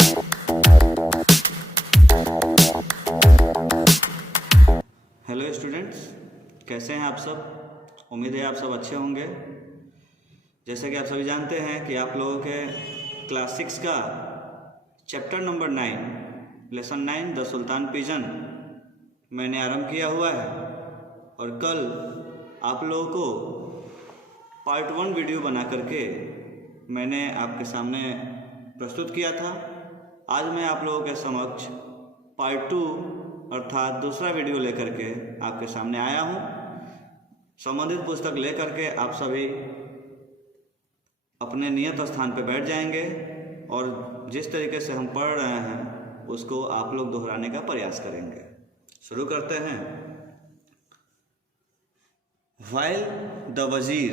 Hello students, कैसे हैं आप सब। उम्मीद है आप सब अच्छे होंगे। जैसे कि आप सभी जानते हैं कि आप लोगों के क्लास 6 का chapter number 9 lesson 9 the sultan pigeon मैंने आरंभ किया हुआ है और कल आप लोगों को पार्ट 1 वीडियो बना करके मैंने आपके सामने प्रस्तुत किया था। आज मैं आप लोगों के समक्ष पार्ट 2 अर्थात दूसरा वीडियो लेकर के आपके सामने आया हूँ। संबंधित पुस्तक लेकर के आप सभी अपने नियत स्थान पर बैठ जाएंगे और जिस तरीके से हम पढ़ रहे हैं उसको आप लोग दोहराने का प्रयास करेंगे। शुरू करते हैं। While the वजीर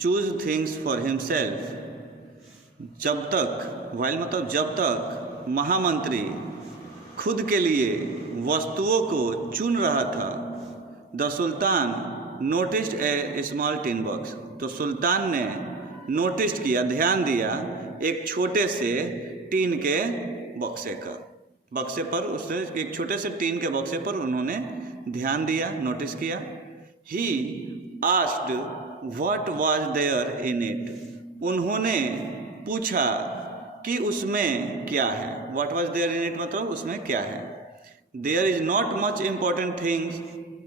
चूज थिंग्स फॉर हिमसेल्फ, जब तक, while मतलब जब तक महामंत्री खुद के लिए वस्तुओं को चुन रहा था, the sultan noticed A small tin box, तो सुल्तान ने नोटिस किया, ध्यान दिया एक छोटे से टीन के बक्से पर उससे एक छोटे से टीन के बक्से पर उन्होंने ध्यान दिया, नोटिस किया। He asked what was there in it, उन्होंने पूछा कि उसमें क्या है। What was there in it मतलब उसमें क्या है। There is not much important things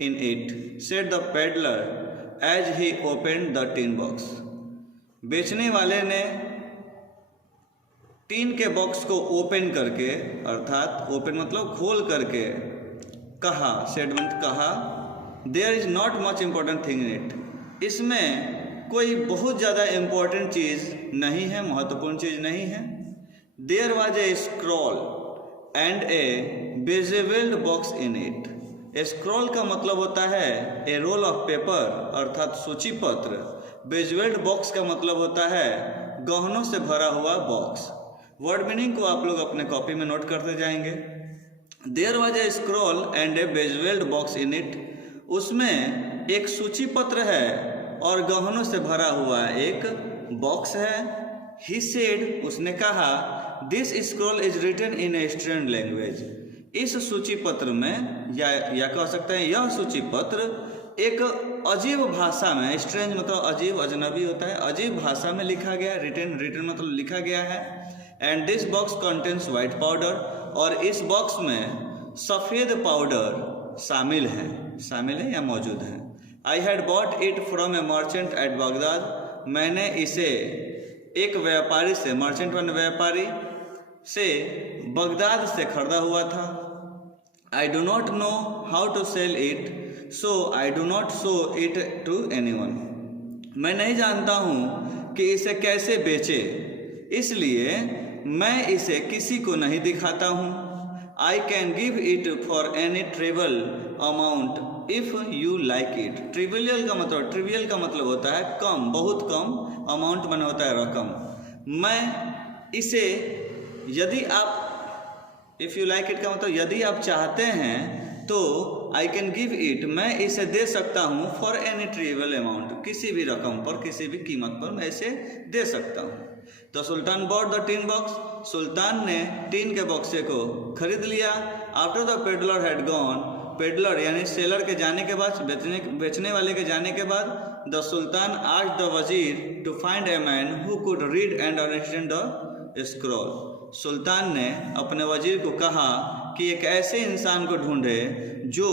in it said the peddler as he opened the tin box, बेचने वाले ने टीन के बॉक्स को ओपन करके, अर्थात ओपन मतलब खोल करके कहा, सेड मतलब कहा, there is not much important thing in it, इसमें कोई बहुत ज़्यादा इम्पोर्टेंट चीज़ नहीं है, महत्वपूर्ण चीज़ नहीं है। There was a scroll and a bejewelled box in it, scroll का मतलब होता है ए रोल ऑफ पेपर अर्थात सूची पत्र, बेजेवेल्ड बॉक्स का मतलब होता है गहनों से भरा हुआ बॉक्स। वर्ड मीनिंग को आप लोग अपने कॉपी में नोट करते जाएंगे। There was a scroll and a bejewelled box in it, उसमें एक सूची पत्र है और गहनों से भरा हुआ एक बॉक्स है। ही सेड, उसने कहा, this scroll is written in a strange language, इस सूची पत्र में या कह सकते हैं यह सूची पत्र एक अजीब भाषा में, स्ट्रेंज मतलब अजीब, अजनबी होता है, अजीब भाषा में लिखा गया, रिटन मतलब लिखा गया है। And this box contains white powder, और इस बॉक्स में सफ़ेद पाउडर शामिल है या मौजूद है। I had bought it from a merchant at Baghdad, मैंने इसे एक व्यापारी से, मर्चेंट वन व्यापारी से बगदाद से खरीदा हुआ था। I do not know how to sell it so I do not show it to anyone, मैं नहीं जानता हूँ कि इसे कैसे बेचे, इसलिए मैं इसे किसी को नहीं दिखाता हूँ। I can give it for any trivial amount if you like it, trivial का मतलब होता है कम, बहुत कम, अमाउंट माने होता है रकम। मैं इसे यदि आप, इफ़ यू लाइक इट का मतलब यदि आप चाहते हैं तो आई कैन गिव इट, मैं इसे दे सकता हूँ फॉर एनी ट्रिवियल अमाउंट, किसी भी रकम पर, किसी भी कीमत पर मैं इसे दे सकता हूँ। तो सुल्तान बॉट द टिन बॉक्स, सुल्तान ने टीन के बक्से को खरीद लिया। After the peddler had gone, peddler यानी सेलर के जाने के बाद, बेचने वाले के जाने के बाद, the sultan asked the wazir to find a man who could read and understand the scroll, सुल्तान ने अपने वजीर को कहा कि एक ऐसे इंसान को ढूंढे जो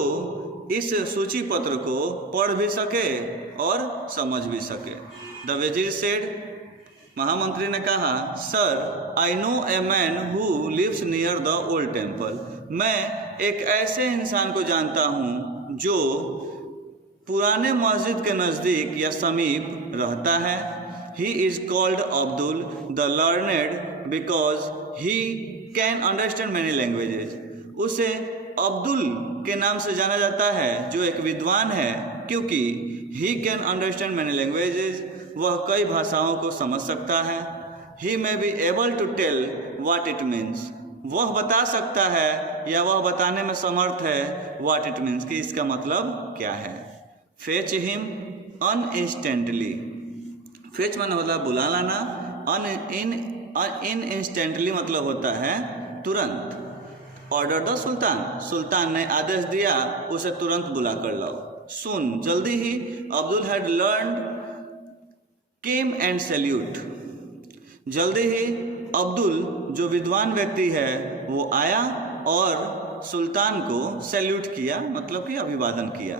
इस सूची पत्र को पढ़ भी सके और समझ भी सके। द वजीर सेड, महामंत्री ने कहा, sir I know a man who lives near the old temple, मैं एक ऐसे इंसान को जानता हूँ जो पुराने मस्जिद के नज़दीक या समीप रहता है। He is called Abdul the learned because he can understand many languages, उसे अब्दुल के नाम से जाना जाता है जो एक विद्वान है, क्योंकि he can understand many languages, वह कई भाषाओं को समझ सकता है। He may be able to tell what it means, वह बता सकता है या वह बताने में समर्थ है व्हाट इट मीन्स कि इसका मतलब क्या है। फेच हिम अनइंस्टेंटली, फेच माने मतलब बुला लाना, इंस्टेंटली मतलब होता है तुरंत। ऑर्डर द सुल्तान, सुल्तान ने आदेश दिया उसे तुरंत बुला कर लाओ। सुन, जल्दी ही, Abdul had learn came and salute, जल्दी ही अब्दुल जो विद्वान व्यक्ति है वो आया और सुल्तान को सैल्यूट किया, मतलब कि अभिवादन किया।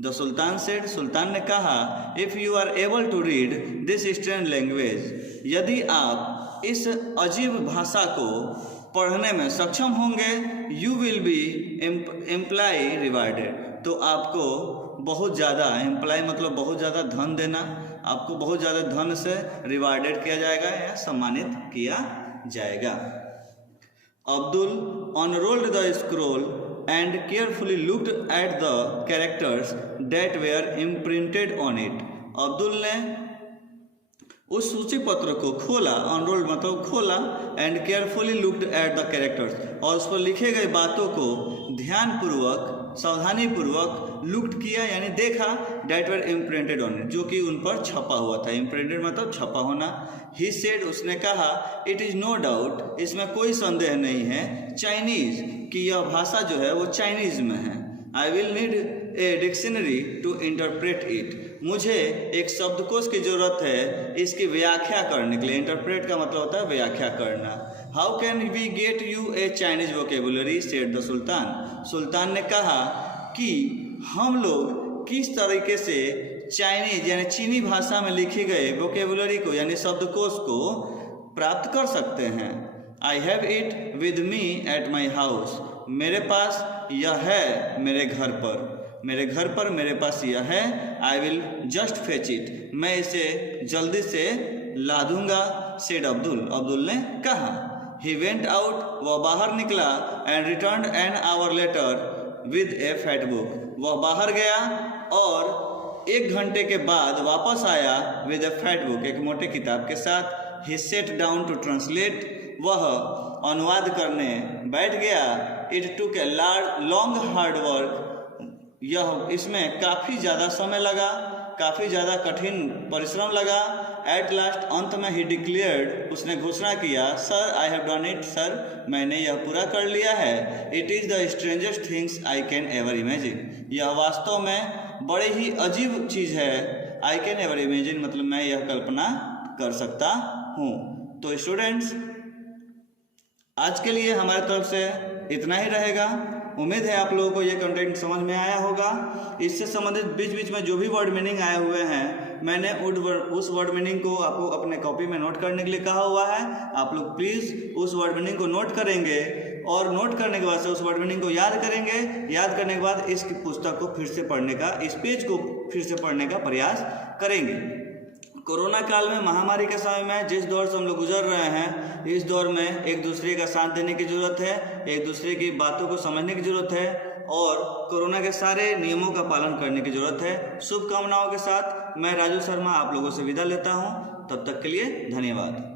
द सुल्तान सेड, सुल्तान ने कहा, if you are able to read this strange language, यदि आप इस अजीब भाषा को पढ़ने में सक्षम होंगे, you will be employee rewarded, तो आपको बहुत ज़्यादा, एम्प्लाई मतलब बहुत ज़्यादा धन देना, आपको बहुत ज़्यादा धन से रिवार्डेड किया जाएगा या सम्मानित किया जाएगा। Abdul unrolled the scroll and carefully looked at the characters that were imprinted on it. Abdul ने उस सूची पत्र को खोला, अनरोल्ड मतलब खोला, and carefully looked at the characters, और उस पर लिखे गए बातों को ध्यानपूर्वक, सावधानीपूर्वक लुक्ड किया यानी देखा, that were imprinted on it, जो कि उन पर छपा हुआ था। इम्प्रिंटेड मतलब छपा होना। ही सेड, उसने कहा, इट इज़ नो डाउट, इसमें कोई संदेह नहीं है, चाइनीज़, कि यह भाषा जो है वो चाइनीज़ में है। I will need a dictionary to interpret it, मुझे एक शब्दकोश की ज़रूरत है इसकी व्याख्या करने के लिए। इंटरप्रेट का मतलब होता है व्याख्या करना। How can we get you a Chinese vocabulary, said the sultan, सुल्तान ने कहा कि हम लोग किस तरीके से चाइनीज यानी चीनी भाषा में लिखे गए वोकेबुलरी को यानी शब्दकोश को प्राप्त कर सकते हैं। I have it with me at my house, मेरे पास यह है मेरे घर पर, मेरे घर पर मेरे पास यह है। I will just fetch it, मैं इसे जल्दी से ला दूंगा, सेड अब्दुल, अब्दुल ने कहा। ही वेंट आउट, वह बाहर निकला, and return an hour later with A fat book, वह बाहर गया और 1 घंटे के बाद वापस आया विद ए फैट बुक, एक मोटे किताब के साथ। ही सेट डाउन टू ट्रांसलेट, वह अनुवाद करने बैठ गया। It took a long hard work, यह इसमें काफ़ी ज़्यादा समय लगा, काफ़ी ज़्यादा कठिन परिश्रम लगा। एट लास्ट, अंत में ही डिक्लेयर्ड, उसने घोषणा किया, sir I have done it, sir मैंने यह पूरा कर लिया है। It is the strangest things I can ever imagine, यह वास्तव में बड़े ही अजीब चीज़ है। आई कैन एवर इमेजिन मतलब मैं यह कल्पना कर सकता हूँ। तो स्टूडेंट्स, आज के लिए हमारी तरफ से इतना ही रहेगा। उम्मीद है आप लोगों को ये कंटेंट समझ में आया होगा। इससे संबंधित बीच बीच में जो भी वर्ड मीनिंग आए हुए हैं, मैंने उस वर्ड मीनिंग को आपको अपने कॉपी में नोट करने के लिए कहा हुआ है। आप लोग प्लीज़ उस वर्ड मीनिंग को नोट करेंगे और नोट करने के बाद से उस वर्ड मीनिंग को याद करेंगे। याद करने के बाद इस पुस्तक को फिर से पढ़ने का, इस पेज को फिर से पढ़ने का प्रयास करेंगे। कोरोना काल में, महामारी के समय में जिस दौर से हम लोग गुजर रहे हैं, इस दौर में एक दूसरे का साथ देने की ज़रूरत है, एक दूसरे की बातों को समझने की ज़रूरत है और कोरोना के सारे नियमों का पालन करने की ज़रूरत है। शुभकामनाओं के साथ मैं राजू शर्मा आप लोगों से विदा लेता हूं। तब तक के लिए धन्यवाद।